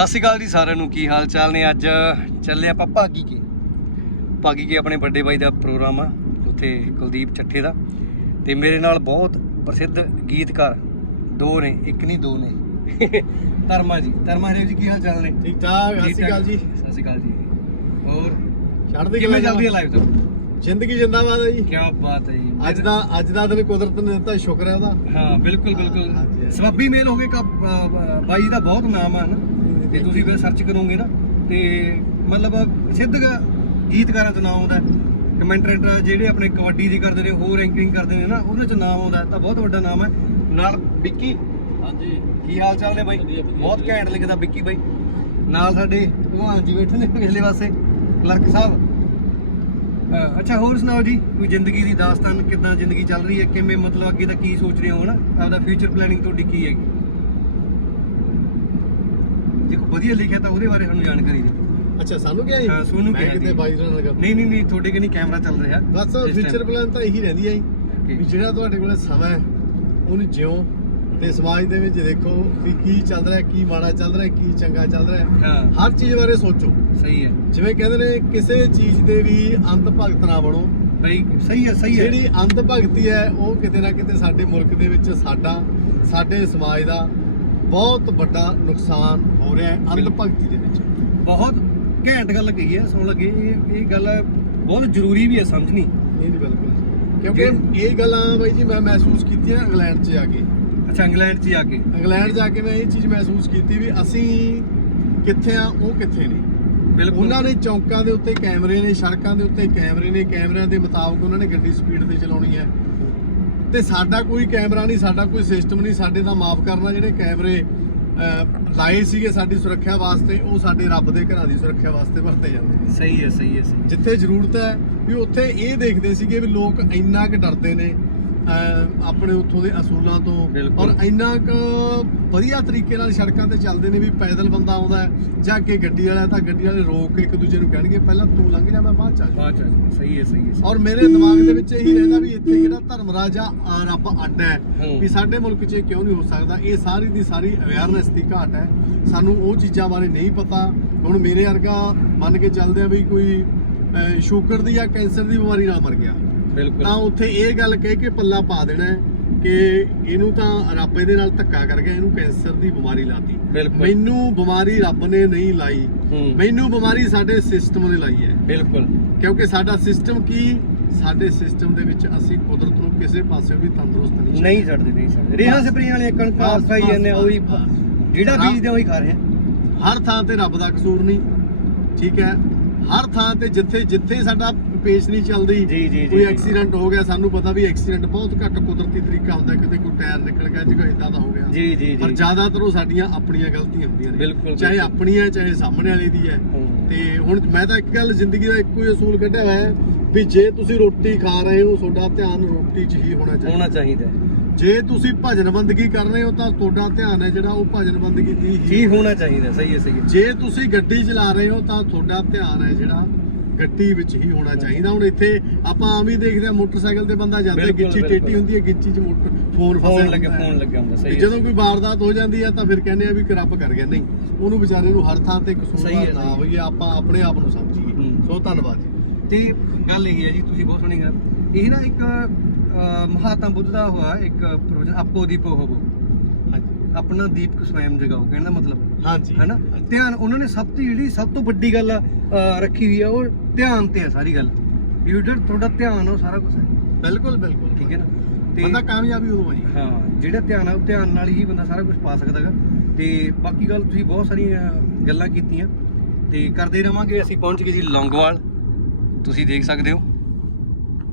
ਸਤਿ ਸ਼੍ਰੀ ਅਕਾਲ ਜੀ ਸਾਰਿਆਂ ਨੂੰ ਕੀ ਹਾਲ ਚਾਲ ਨੇ? ਅੱਜ ਚੱਲੇ ਆਪਾਂ ਭਾਗੀ ਕੇ। ਭਾਗੀ ਕੇ ਆਪਣੇ ਵੱਡੇ ਬਾਈ ਦਾ ਪ੍ਰੋਗਰਾਮ ਆ ਉੱਥੇ ਕੁਲਦੀਪ ਚੱਠੇ ਦਾ। ਤੇ ਮੇਰੇ ਨਾਲ ਬਹੁਤ ਪ੍ਰਸਿੱਧ ਗੀਤਕਾਰ ਦੋ ਨੇ ਇੱਕ ਨਹੀਂ ਦੋ ਨੇ। ਧਰਮਾ ਜੀ। ਧਰਮਾ ਜੀ ਕੀ ਹਾਲ ਚਾਲ ਨੇ? ਠੀਕ ਠਾਕ ਸਤਿ ਸ਼੍ਰੀ ਅਕਾਲ ਜੀ। ਸਤਿ ਸ਼੍ਰੀ ਅਕਾਲ ਜੀ। ਹੋਰ? ਛੱਡਦੇ ਕਿਵੇਂ ਚੱਲਦੀ ਹੈ ਲਾਈਫ ਤੋਂ ਜ਼ਿੰਦਗੀ ਜਿੰਦਾਬਾਦ ਹੈ ਜੀ। ਕੀ ਬਾਤ ਹੈ ਜੀ। ਅੱਜ ਦਾ ਅੱਜ ਦਾ ਦਿਨ ਕੁਦਰਤ ਨੇ ਦਿੱਤਾ ਸ਼ੁਕਰ ਹੈ ਉਹਦਾ। ਹਾਂ ਬਿਲਕੁਲ ਬਿਲਕੁਲ। ਸਬੱਬੀ ਮੇਲ ਹੋ ਗਏ ਕਾ ਬਾਈ ਦਾ ਬਹੁਤ ਨਾਮ ਆ ਨਾ ਤੇ ਤੁਸੀਂ ਫਿਰ ਸਰਚ ਕਰੋਗੇ ਨਾ ਤੇ ਮਤਲਬ ਸਿੱਧ ਗੀਤਕਾਰਾਂ ਚ ਨਾਮ ਆਉਂਦਾ ਕਮੈਂਟਰੇਟਰ ਜਿਹੜੇ ਆਪਣੇ ਕਬੱਡੀ ਦੀ ਕਰਦੇ ਨੇ ਹੋਰ ਰੈਂਕਿੰਗ ਕਰਦੇ ਨੇ ਨਾ ਉਹਦੇ ਚ ਨਾਮ ਆਉਂਦਾ ਤਾਂ ਬਹੁਤ ਵੱਡਾ ਨਾਮ ਹੈ ਨਾਲ ਵਿੱਕੀ। ਹਾਂਜੀ। ਕੀ ਹਾਲ ਚਾਲ ਨੇ ਬਾਈ? ਬਹੁਤ। ਘੈਂਟ ਲਿਖਦਾ ਵਿੱਕੀ ਬਾਈ। ਨਾਲ ਸਾਡੇ ਭਗਵਾਨ ਜੀ ਬੈਠੇ ਨੇ ਪਿਛਲੇ ਪਾਸੇ ਕਲਰਕ ਸਾਹਿਬ। ਅੱਛਾ ਹੋਰ ਸੁਣਾਓ ਜੀ ਕੋਈ ਜ਼ਿੰਦਗੀ ਦੀ ਦਾਸਤਾਨ ਕਿੱਦਾਂ ਜ਼ਿੰਦਗੀ ਚੱਲ ਰਹੀ ਹੈ? ਕਿਵੇਂ ਮਤਲਬ ਅੱਗੇ ਦਾ ਕੀ ਸੋਚ ਰਹੇ ਹੋ ਨਾ ਆਪਦਾ ਫਿਊਚਰ ਪਲੈਨਿੰਗ ਤੁਹਾਡੀ ਕੀ ਹੈਗੀ? ਦੇਖੋ ਵਧੀਆ ਲਿਖਿਆ ਤਾਂ ਉਹਦੇ ਬਾਰੇ ਸਾਨੂੰ ਜਾਣਕਾਰੀ ਦਿਓ। ਅੱਛਾ ਸਾਨੂੰ ਕਿਹਾ ਜੀ ਹਾਂ, ਸੋਨੂੰ ਮੈਂ ਕਿਹਾ ਕਿਤੇ ਜੀ। ਬਾਈ ਨਾਲ ਲਗਾ ਨਹੀਂ ਨਹੀਂ ਨਹੀਂ ਤੁਹਾਡੇ ਕਿ ਨਹੀਂ ਕੈਮਰਾ ਚੱਲ ਰਿਹਾ। ਬਸ ਇਸ time। ਫਿਊਚਰ ਪਲਾਨ ਤਾਂ ਇਹੀ ਰਹਿੰਦੀ ਹੈ ਜੀ। Okay. ਵੀ ਜਿਹੜਾ ਤੁਹਾਡੇ ਕੋਲੇ ਸਮਾਂ ਹੈ ਉਹਨੂੰ ਜਿਉਂ ਤੇ ਸਮਾਜ ਦੇ ਵਿੱਚ ਦੇਖੋ ਵੀ ਕੀ ਚੱਲ ਰਿਹਾ ਕੀ ਮਾੜਾ ਚੱਲ ਰਿਹਾ ਕੀ ਚੰਗਾ ਚੱਲ ਰਿਹਾ। ਹਾਂ। ਹਰ ਚੀਜ਼ ਬਾਰੇ ਸੋਚੋ। ਸਹੀ ਹੈ। ਜਿਵੇਂ ਕਹਿੰਦੇ ਨੇ ਕਿਸੇ ਚੀਜ਼ ਦੇ ਵੀ ਅੰਤ ਭਗਤ ਨਾ ਬਣੋ। ਬਈ ਸਹੀ ਹੈ ਸਹੀ ਹੈ। ਜਿਹੜੀ ਅੰਧ ਭਗਤੀ ਹੈ ਉਹ ਕਿਤੇ ਨਾ ਕਿਤੇ ਸਾਡੇ ਮੁਲਕ ਦੇ ਵਿੱਚ ਸਾਡਾ ਸਾਡੇ ਸਮਾਜ ਦਾ ਬਹੁਤ ਵੱਡਾ ਨੁਕਸਾਨ ਹੋ ਰਿਹਾ ਹੈ ਅੰਧ। ਭਗਤੀ ਦੇ ਵਿੱਚ। ਬਹੁਤ ਘੈਂਟ ਗੱਲ ਕਹੀ ਹੈ ਸੁਣ ਲੱਗੇ ਇਹ ਇਹ ਗੱਲ ਬਹੁਤ ਜ਼ਰੂਰੀ ਵੀ ਹੈ ਸਮਝਣੀ ਇਹ ਨਹੀਂ ਬਿਲਕੁਲ। ਕਿਉਂਕਿ ਇਹ ਗੱਲਾਂ ਬਾਈ ਜੀ ਮੈਂ ਮਹਿਸੂਸ ਕੀਤੀਆਂ ਇੰਗਲੈਂਡ 'ਚ ਜਾ ਕੇ। ਅੱਛਾ ਇੰਗਲੈਂਡ 'ਚ ਜਾ ਕੇ। ਇੰਗਲੈਂਡ ਜਾ ਕੇ ਮੈਂ ਇਹ ਚੀਜ਼ ਮਹਿਸੂਸ ਕੀਤੀ ਵੀ ਅਸੀਂ ਕਿੱਥੇ ਆ ਉਹ ਕਿੱਥੇ ਨੇ। ਬਿਲਕੁਲ। ਉਹਨਾਂ ਨੇ ਚੌਂਕਾਂ ਦੇ ਉੱਤੇ ਕੈਮਰੇ ਨੇ ਸੜਕਾਂ ਦੇ ਉੱਤੇ ਕੈਮਰੇ ਨੇ ਕੈਮਰਿਆਂ ਦੇ ਮੁਤਾਬਕ ਉਹਨਾਂ ਨੇ ਗੱਡੀ ਸਪੀਡ ਤੇ ਚਲਾਉਣੀ ਹੈ। ਤੇ ਸਾਡਾ ਕੋਈ ਕੈਮਰਾ ਨਹੀਂ ਸਾਡਾ ਕੋਈ ਸਿਸਟਮ ਨਹੀਂ ਸਾਡੇ ਦਾ ਮਾਫ ਕਰਨਾ ਜਿਹੜੇ ਕੈਮਰੇ ਲਾਏ ਸੀਗੇ ਸਾਡੀ ਸੁਰੱਖਿਆ ਵਾਸਤੇ ਉਹ ਸਾਡੇ ਰੱਬ ਦੇ ਘਰਾਂ ਦੀ ਸੁਰੱਖਿਆ ਵਾਸਤੇ ਵਰਤੇ ਜਾਂਦੇ ਨੇ ਸਹੀ ਹੈ ਸਹੀ ਹੈ। ਜਿੱਥੇ ਜ਼ਰੂਰਤ ਹੈ ਵੀ ਉੱਥੇ ਇਹ ਦੇਖਦੇ ਸੀਗੇ ਵੀ ਲੋਕ ਇੰਨਾ ਕੁ ਡਰਦੇ ਨੇ ਆਪਣੇ ਉੱਥੋਂ ਦੇ ਅਸੂਲਾਂ ਤੋਂ। ਔਰ ਇੰਨਾ ਕੁ ਵਧੀਆ ਤਰੀਕੇ ਨਾਲ ਸੜਕਾਂ ਤੇ ਚੱਲਦੇ ਨੇ ਵੀ ਪੈਦਲ ਬੰਦਾ ਆਉਂਦਾ ਜਾਂ ਅੱਗੇ ਗੱਡੀ ਵਾਲਾ ਤਾਂ ਗੱਡੀ ਵਾਲੇ ਰੋਕ ਕੇ ਇੱਕ ਦੂਜੇ ਨੂੰ ਕਹਿਣਗੇ ਪਹਿਲਾਂ ਤੂੰ ਲੰਘ ਜਾ ਮੈਂ ਬਾਅਦ ਚ ਆ। ਬਾਅਦ ਚ। ਸਹੀ ਹੈ ਸਹੀ ਹੈ ਔਰ ਮੇਰੇ ਦਿਮਾਗ ਦੇ ਵਿੱਚ ਇਹੀ ਰਹਿੰਦਾ ਵੀ ਇੱਥੇ ਜਿਹੜਾ ਧਰਮ ਰਾਜਾ ਆ ਰੱਬ ਅੱਡ ਹੈ। ਵੀ ਸਾਡੇ ਮੁਲਕ 'ਚ ਕਿਉਂ ਨਹੀਂ ਹੋ ਸਕਦਾ ਇਹ ਸਾਰੀ ਦੀ ਸਾਰੀ ਅਵੇਅਰਨੈਸ ਦੀ ਘਾਟ ਹੈ ਸਾਨੂੰ ਉਹ ਚੀਜ਼ਾਂ ਬਾਰੇ ਨਹੀਂ ਪਤਾ ਹੁਣ ਮੇਰੇ ਵਰਗਾ ਮੰਨ ਕੇ ਚੱਲਦੇ ਆ ਵੀ ਕੋਈ ਸ਼ੂਗਰ ਦੀ ਜਾਂ ਕੈਂਸਰ ਦੀ ਬਿਮਾਰੀ ਨਾਲ ਮਰ ਗਿਆ ਤਾਂ ਉੱਥੇ ਇਹ ਗੱਲ ਕਹਿ ਕੇ ਪੱਲਾ ਪਾ ਦੇਣਾ ਕਿ ਇਹਨੂੰ ਤਾਂ ਰੱਬ ਇਹਦੇ ਨਾਲ ਧੱਕਾ ਕਰ ਗਿਆ ਇਹਨੂੰ ਕੈਂਸਰ ਦੀ ਬਿਮਾਰੀ ਲਾਤੀ। ਮੈਨੂੰ ਬਿਮਾਰੀ ਰੱਬ ਨੇ ਨਹੀਂ ਲਾਈ। ਮੈਨੂੰ ਬਿਮਾਰੀ ਸਾਡੇ ਸਿਸਟਮ ਨੇ ਲਾਈ ਹੈ। ਬਿਲਕੁਲ। ਕਿਉਂਕਿ ਸਾਡਾ ਸਿਸਟਮ ਕੀ? ਸਾਡੇ ਸਿਸਟਮ ਦੇ ਵਿੱਚ ਅਸੀਂ ਕੁਦਰਤ ਨੂੰ ਕਿਸੇ ਪਾਸੇ ਵੀ ਤੰਦਰੁਸਤ ਨਹੀਂ ਨਹੀਂ ਛੱਡਦੇ ਨਹੀਂ ਛੱਡਦੇ। ਰੇਹਾਂ ਸਪਰੇਆਂ ਵਾਲੀਆਂ ਕਣਕਾਂ ਖਾਈ ਜਾਂਦੇ ਉਹੀ। ਜਿਹੜਾ ਬੀਜਦੇ ਉਹੀ ਖਾ ਰਹੇ ਹਰ ਥਾਂ ਤੇ ਰੱਬ ਦਾ ਕਸੂਰ ਨਹੀਂ। ਠੀਕ ਹੈ। ਹਰ ਥਾਂ ਤੇ ਜਿੱਥੇ ਜਿੱਥੇ ਸਾਡਾ ਪੇਸ਼ ਨਹੀਂ ਚੱਲਦੀ ਜੀ, ਜੀ, ਜੀ, ਕੋਈ ਜੀ। ਐਕਸੀਡੈਂਟ ਹੋ ਗਿਆ ਸਾਨੂੰ ਪਤਾ ਵੀ ਐਕਸੀਡੈਂਟ ਬਹੁਤ ਘੱਟ ਕੁਦਰਤੀ ਤਰੀਕਾ ਹੁੰਦਾ ਕਿਤੇ ਕੋਈ ਟਾਇਰ ਨਿਕਲ ਗਿਆ ਜਾਂ ਕੋਈ ਇਦਾਂ ਦਾ ਹੋ ਗਿਆ ਜੀ ਜੀ ਪਰ ਜੀ ਜ਼ਿਆਦਾਤਰ ਉਹ ਸਾਡੀਆਂ ਆਪਣੀਆਂ ਗਲਤੀਆਂ ਹੁੰਦੀਆਂ ਨੇ ਬਿਲਕੁਲ, ਚਾਹੇ ਬਿਲਕੁਲ। ਆਪਣੀ ਹੈ ਚਾਹੇ ਸਾਹਮਣੇ ਵਾਲੇ ਦੀ ਹੈ ਹੂੰ। ਤੇ ਹੁਣ ਮੈਂ ਤਾਂ ਇੱਕ ਗੱਲ ਜ਼ਿੰਦਗੀ ਦਾ ਇੱਕੋ ਹੀ ਅਸੂਲ ਕੱਢਿਆ ਹੋਇਆ ਹੈ ਵੀ ਜੇ ਤੁਸੀਂ ਰੋਟੀ ਖਾ ਰਹੇ ਹੋ ਤੁਹਾਡਾ ਧਿਆਨ ਰੋਟੀ 'ਚ ਹੀ ਹੋਣਾ ਚਾਹੀਦਾ ਹੋਣਾ ਚਾਹੀਦਾ ਹੈ। ਜੇ ਤੁਸੀਂ ਭਜਨ ਬੰਦਗੀ ਕਰ ਰਹੇ ਹੋ ਤਾਂ ਤੁਹਾਡਾ ਧਿਆਨ ਹੈ ਜਿਹੜਾ ਉਹ ਭਜਨ ਬੰਦਗੀ ਦੀ ਹੀ ਹੋਣਾ ਚਾਹੀਦਾ ਸਹੀ ਹੈ ਸਹੀ ਹੈ ਜੇ ਤੁਸੀਂ ਗੱਡੀ ਚਲਾ ਰਹੇ ਹੋ ਤਾਂ ਤੁਹਾਡਾ ਧਿਆਨ ਹੈ ਜਿਹੜਾ ਗੱਡੀ ਵਿੱਚ ਹੀ ਹੋਣਾ ਚਾਹੀਦਾ ਹੁਣ ਇੱਥੇ ਆਪਾਂ ਆਮ ਹੀ ਦੇਖਦੇ ਆ ਮੋਟਰਸਾਈਕਲ ਤੇ ਬੰਦਾ ਜਾਂਦਾ ਗਿੱਚੀ। ਟੇਟੀ ਹੁੰਦੀ ਹੈ ਗਿੱਚੀ 'ਚ ਮੋਟਰ ਫੋਨ ਫੋਨ ਲੱਗਿਆ। ਫੋਨ ਲੱਗਿਆ ਹੁੰਦਾ ਸਹੀ ਜਦੋਂ ਕੋਈ ਵਾਰਦਾਤ ਹੋ ਜਾਂਦੀ ਹੈ ਤਾਂ ਫਿਰ ਕਹਿੰਦੇ ਆ ਵੀ ਰੱਬ ਕਰ ਗਿਆ ਨਹੀਂ ਉਹਨੂੰ ਵਿਚਾਰੇ ਨੂੰ ਹਰ ਥਾਂ ਤੇ ਕਸੂਰਵਾਰ ਨਾ। ਹੋਈਏ ਆਪਾਂ ਆਪਣੇ ਆਪ ਨੂੰ ਸਮਝੀਏ। ਸੋ ਧੰਨਵਾਦ ਜੀ ਤੇ ਗੱਲ ਇਹ ਹੈ ਜੀ ਤੁਸੀਂ ਬਹੁਤ ਸੋਹਣੀ ਗੱਲ ਇਹ ਨਾ ਇੱਕ ਮਹਾਤਮਾ ਬੁੱਧ ਦਾ ਹੋਇਆ ਇੱਕ ਪ੍ਰੋਜੈਕਟ ਆਪੋ ਦੀਪੋ ਹੋਵੋ ਹਾਂਜੀ। ਆਪਣਾ ਦੀਪਕ ਸਵੈਮ ਜਗਾਓ ਕਹਿਣ ਦਾ ਮਤਲਬ। ਹਾਂਜੀ। ਹੈਨਾ। ਧਿਆਨ ਉਹਨਾਂ ਨੇ ਸਭ ਤੋਂ ਜਿਹੜੀ ਸਭ ਤੋਂ ਵੱਡੀ ਗੱਲ ਰੱਖੀ ਹੋਈ ਆ ਉਹ ਧਿਆਨ ਤੇ ਹੈ ਸਾਰੀ ਗੱਲ। ਲੀਡਰ ਤੁਹਾਡਾ ਧਿਆਨ ਉਹ ਸਾਰਾ ਕੁਝ ਹੈ ਬਿਲਕੁਲ ਬਿਲਕੁਲ। ਠੀਕ ਹੈ ਨਾ? ਬੰਦਾ ਕਾਮਯਾਬੀ ਆ ਜੀ। ਹਾਂ ਜਿਹੜਾ ਧਿਆਨ ਆ ਉਹ ਧਿਆਨ ਨਾਲ ਹੀ ਬੰਦਾ ਸਾਰਾ ਕੁਝ ਪਾ ਸਕਦਾ ਹੈਗਾ ਤੇ ਬਾਕੀ ਗੱਲ ਤੁਸੀਂ ਬਹੁਤ ਸਾਰੀਆਂ ਗੱਲਾਂ ਕੀਤੀਆਂ। ਤੇ ਕਰਦੇ ਰਵਾਂਗੇ ਅਸੀਂ ਪਹੁੰਚ ਗਏ ਜੀ ਲੌਂਗੋਵਾਲ। ਤੁਸੀਂ ਦੇਖ ਸਕਦੇ ਹੋ।